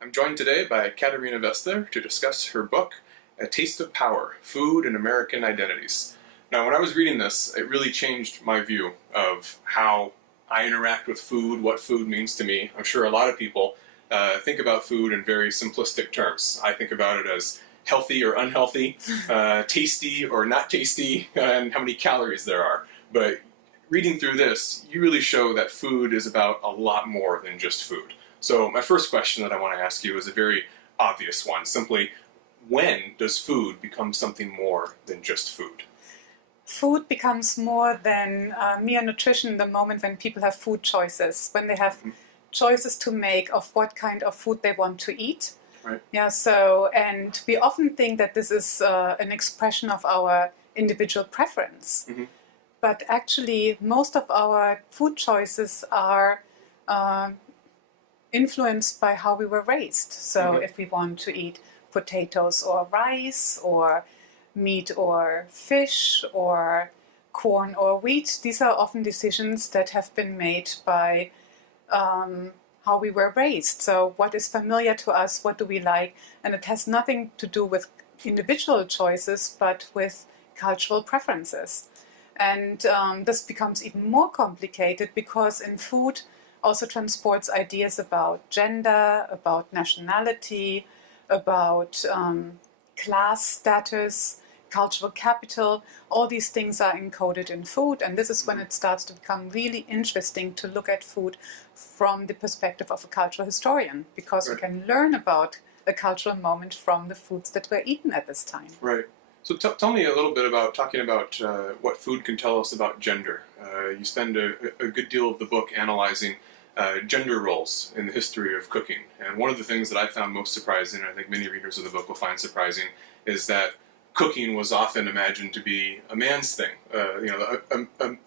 I'm joined today by Katharina to discuss her book, A Taste of Power, Food and American Identities. Now, when I was reading this, it really changed my view of how I interact with food, what food means to me. I'm sure a lot of people think about food in very simplistic terms. I think about it as healthy or unhealthy, tasty or not tasty, and how many calories there are. But reading through this, you really show that food is about a lot more than just food. So my first question that I want to ask you is a very obvious one. Simply, when does food become something more than just food? Food becomes more than mere nutrition the moment when people have food choices, when they have choices to make of what kind of food they want to eat. Right. Yeah, so, and we often think that this is an expression of our individual preference. Mm-hmm. But actually, most of our food choices are influenced by how we were raised. So if we want to eat potatoes or rice or meat or fish or corn or wheat, these are often decisions that have been made by how we were raised. So what is familiar to us, what do we like? And it has nothing to do with individual choices, but with cultural preferences. And this becomes even more complicated because in food also transports ideas about gender, about nationality, about class status, cultural capital. All these things are encoded in food, and this is when it starts to become really interesting to look at food from the perspective of a cultural historian, because we can learn about a cultural moment from the foods that were eaten at this time. Right. So tell me a little bit about talking about what food can tell us about gender. You spend a good deal of the book analyzing gender roles in the history of cooking. And one of the things that I found most surprising, and I think many readers of the book will find surprising, is that cooking was often imagined to be a man's thing,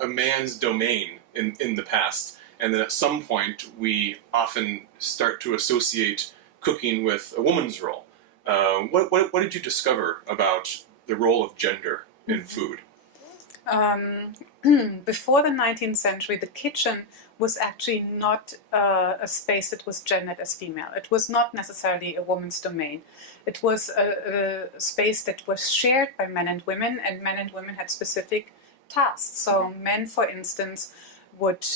a man's domain in the past. And then at some point we often start to associate cooking with a woman's role. What did you discover about the role of gender in food? Before the 19th century, the kitchen was actually not a space that was gendered as female. It was not necessarily a woman's domain. It was a space that was shared by men and women, and men and women had specific tasks. So men, for instance, would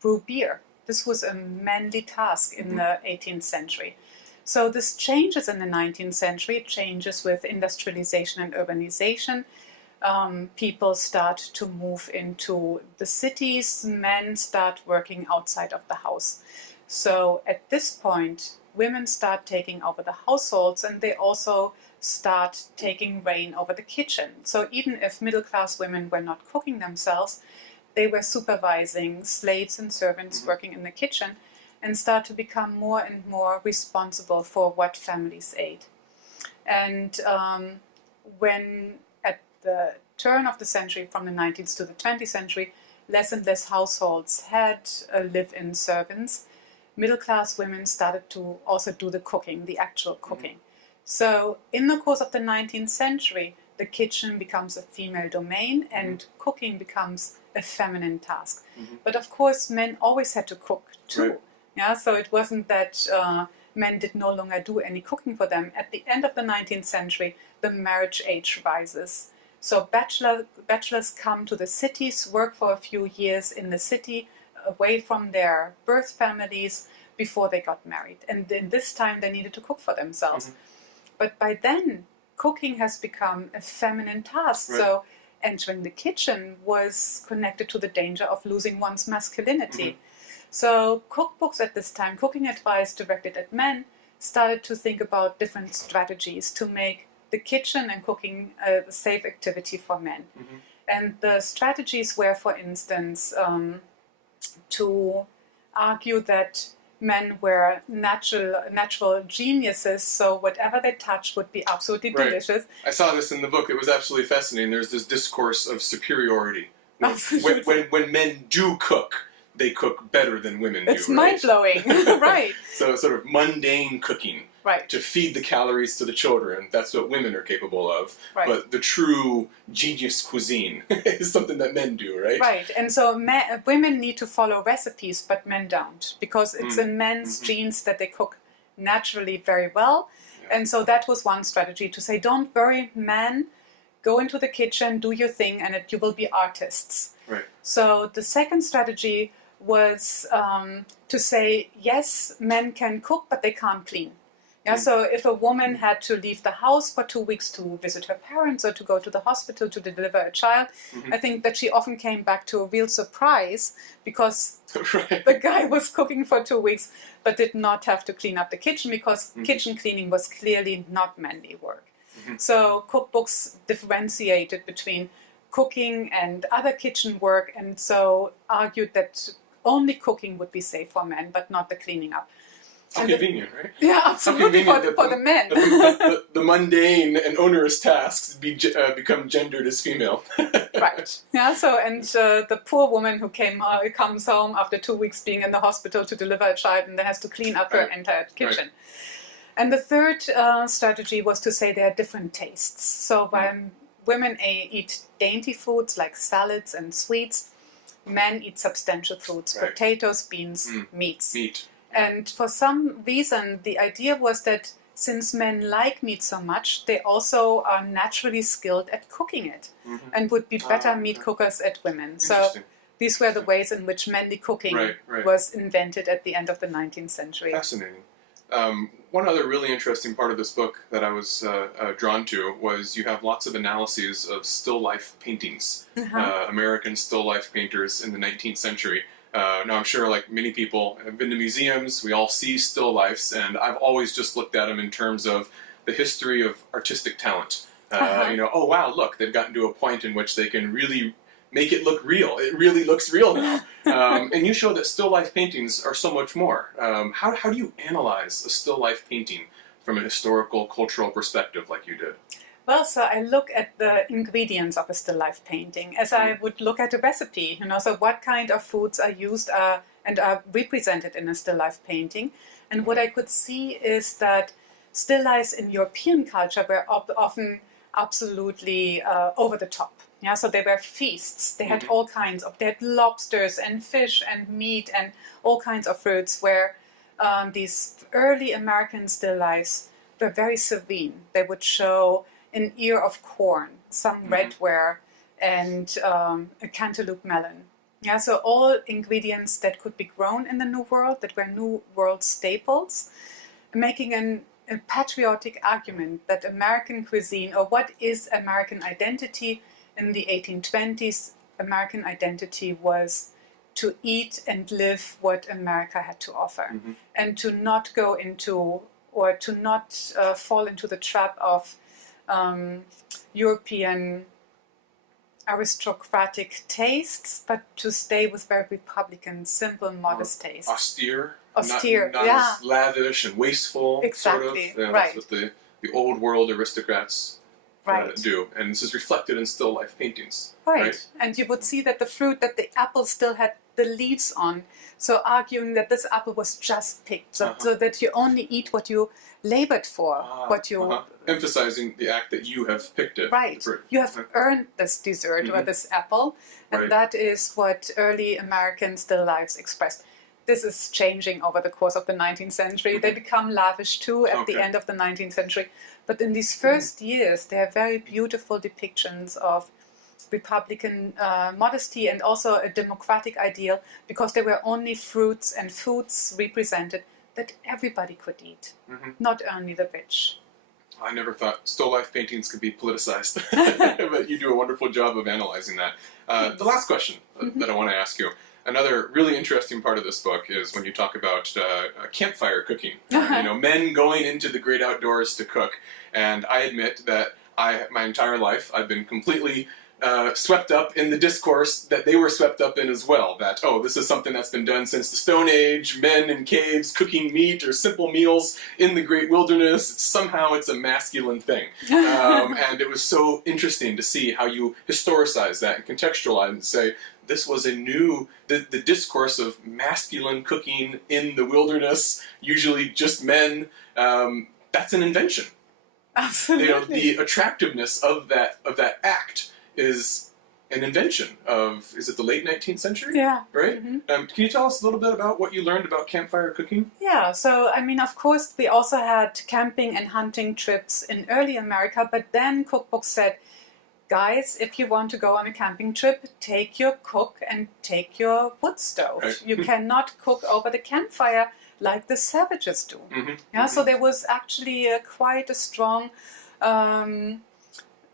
brew beer. This was a manly task in the 18th century. So this changes in the 19th century. It changes with industrialization and urbanization. People start to move into the cities, men start working outside of the house. So at this point, women start taking over the households, and they also start taking reign over the kitchen. So even if middle-class women were not cooking themselves, they were supervising slaves and servants working in the kitchen, and start to become more and more responsible for what families ate. And when at the turn of the century, from the 19th to the 20th century, less and less households had live-in servants, middle-class women started to also do the cooking, the actual cooking. So in the course of the 19th century, the kitchen becomes a female domain and cooking becomes a feminine task. But of course, men always had to cook too. Right. Yeah, so it wasn't that men did no longer do any cooking for them. At the end of the 19th century, the marriage age rises. So bachelors come to the cities, work for a few years in the city, away from their birth families before they got married. And in this time, they needed to cook for themselves. But by then, cooking has become a feminine task. Right. So entering the kitchen was connected to the danger of losing one's masculinity. So cookbooks at this time, cooking advice directed at men, started to think about different strategies to make the kitchen and cooking a safe activity for men. And the strategies were, for instance, to argue that men were natural geniuses, so whatever they touched would be absolutely delicious. I saw this in the book. It was absolutely fascinating. There's this discourse of superiority. When men do cook, they cook better than women do. It's mind-blowing, right. So sort of mundane cooking. Right. To feed the calories to the children, that's what women are capable of. Right. But the true genius cuisine is something that men do, right? Right, and so women need to follow recipes, but men don't, because it's in men's genes that they cook naturally very well. Yeah. And so that was one strategy, to say, don't worry, men, go into the kitchen, do your thing, and you will be artists. Right. So the second strategy was to say, yes, men can cook, but they can't clean. Yeah, so if a woman had to leave the house for 2 weeks to visit her parents or to go to the hospital to deliver a child, I think that she often came back to a real surprise, because Right. the guy was cooking for 2 weeks but did not have to clean up the kitchen, because kitchen cleaning was clearly not manly work. So cookbooks differentiated between cooking and other kitchen work, and so argued that only cooking would be safe for men, but not the cleaning up. How convenient, right? Yeah, absolutely, for the men. The mundane and onerous tasks become gendered as female. Right. Yeah. So, and the poor woman who comes home after 2 weeks being in the hospital to deliver a child, and then has to clean up her entire kitchen. Right. And the third strategy was to say there are different tastes. So when women eat dainty foods like salads and sweets, men eat substantial foods, potatoes, beans, meats. Meat. And for some reason, the idea was that since men like meat so much, they also are naturally skilled at cooking it, and would be better meat cookers at women. So these were the ways in which manly cooking was invented at the end of the 19th century. Fascinating. One other really interesting part of this book that I was drawn to was you have lots of analyses of still life paintings, American still life painters in the 19th century. Now, I'm sure, like many people, have been to museums, we all see still lifes, and I've always just looked at them in terms of the history of artistic talent. You know, oh wow, look, they've gotten to a point in which they can really make it look real. It really looks real now. And you show that still life paintings are so much more. How do you analyze a still life painting from a historical, cultural perspective like you did? Well, so I look at the ingredients of a still life painting as I would look at a recipe. You know, so what kind of foods are used and are represented in a still life painting. And what I could see is that still lifes in European culture were often absolutely over the top. Yeah, so they were feasts. They had all kinds of, they had lobsters and fish and meat and all kinds of fruits, where these early American still lifes were very serene. They would show an ear of corn, some redware, and a cantaloupe melon. Yeah, so all ingredients that could be grown in the New World, that were New World staples, making a patriotic argument that American cuisine, or what is American identity in the 1820s, American identity was to eat and live what America had to offer, and to not go into, or to not fall into the trap of European aristocratic tastes, but to stay with very Republican, simple, modest tastes. Austere, not yeah. as lavish and wasteful. Exactly, sort of. right. That's what the old world aristocrats do, and this is reflected in still life paintings. Right, and you would see that the fruit, that the apple still had the leaves on, so arguing that this apple was just picked, so that you only eat what you labored for, what you... Emphasizing the act that you have picked it. Right, you have earned this dessert or this apple, and that is what early American still lives expressed. This is changing over the course of the 19th century. They become lavish too at the end of the 19th century. But in these first years, there are very beautiful depictions of Republican modesty and also a democratic ideal, because there were only fruits and foods represented that everybody could eat, not only the rich. I never thought still life paintings could be politicized, but you do a wonderful job of analyzing that. The last question that I want to ask you, another really interesting part of this book is when you talk about campfire cooking. You know, men going into the great outdoors to cook. And I admit that my entire life, I've been completely swept up in the discourse that they were swept up in as well. That, oh, this is something that's been done since the Stone Age, men in caves cooking meat or simple meals in the great wilderness. Somehow it's a masculine thing. And it was so interesting to see how you historicize that and contextualize and say, this was a new, the discourse of masculine cooking in the wilderness, usually just men, that's an invention. Absolutely. You know, the attractiveness of that act is an invention of, is it the late 19th century? Yeah. Right? Can you tell us a little bit about what you learned about campfire cooking? Yeah, so I mean, of course, we also had camping and hunting trips in early America, but then cookbooks said, guys, if you want to go on a camping trip, take your cook and take your wood stove. Right. You cannot cook over the campfire like the savages do. Yeah, so there was actually quite a strong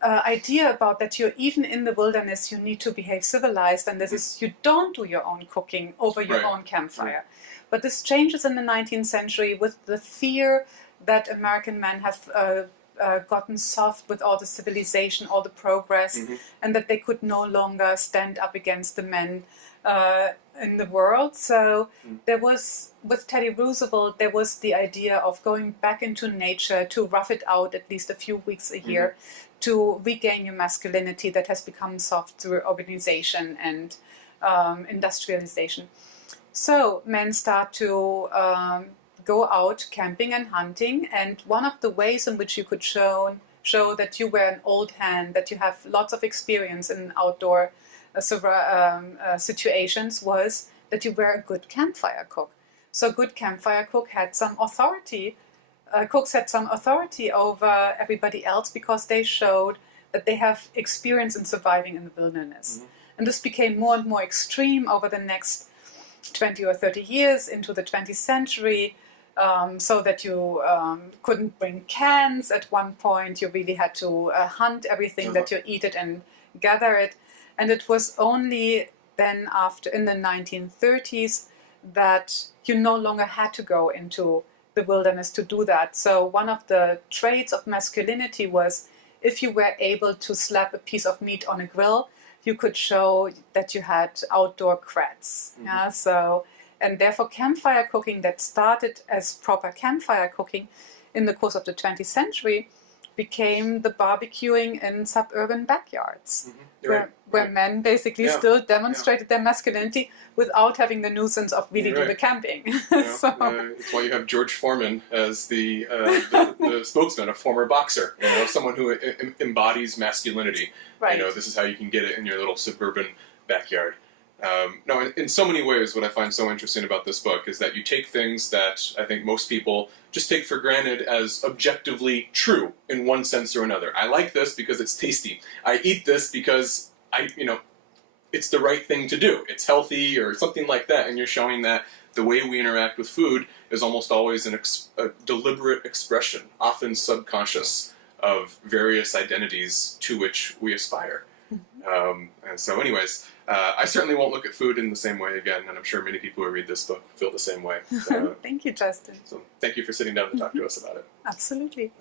idea about that you're even in the wilderness, you need to behave civilized, and this is, you don't do your own cooking over your own campfire. But this changes in the 19th century with the fear that American men have gotten soft with all the civilization, all the progress, and that they could no longer stand up against the men in the world. So there was, with Teddy Roosevelt, there was the idea of going back into nature to rough it out at least a few weeks a year, to regain your masculinity that has become soft through urbanization and industrialization. So men start to go out camping and hunting, and one of the ways in which you could show that you were an old hand, that you have lots of experience in outdoor situations, was that you were a good campfire cook. So a good campfire cook had some authority. Cooks had some authority over everybody else because they showed that they have experience in surviving in the wilderness. And this became more and more extreme over the next 20 or 30 years into the 20th century, so that you couldn't bring cans. At one point you really had to hunt everything that you eat it and gather it. And it was only then after, in the 1930s, that you no longer had to go into the wilderness to do that. So one of the traits of masculinity was, if you were able to slap a piece of meat on a grill, you could show that you had outdoor creds. Yeah, so, and therefore campfire cooking that started as proper campfire cooking in the course of the 20th century became the barbecuing in suburban backyards, where men basically still demonstrated their masculinity without having the nuisance of really do the camping. It's why you have George Foreman as the spokesman, a former boxer, someone who embodies masculinity. Right. This is how you can get it in your little suburban backyard. No, in so many ways, what I find so interesting about this book is that you take things that I think most people just take for granted as objectively true in one sense or another. I like this because it's tasty. I eat this because it's the right thing to do. It's healthy or something like that. And you're showing that the way we interact with food is almost always a deliberate expression, often subconscious, of various identities to which we aspire. And so anyways, I certainly won't look at food in the same way again, and I'm sure many people who read this book feel the same way. So, Thank you, Justin. so thank you for sitting down to talk to us about it. Absolutely.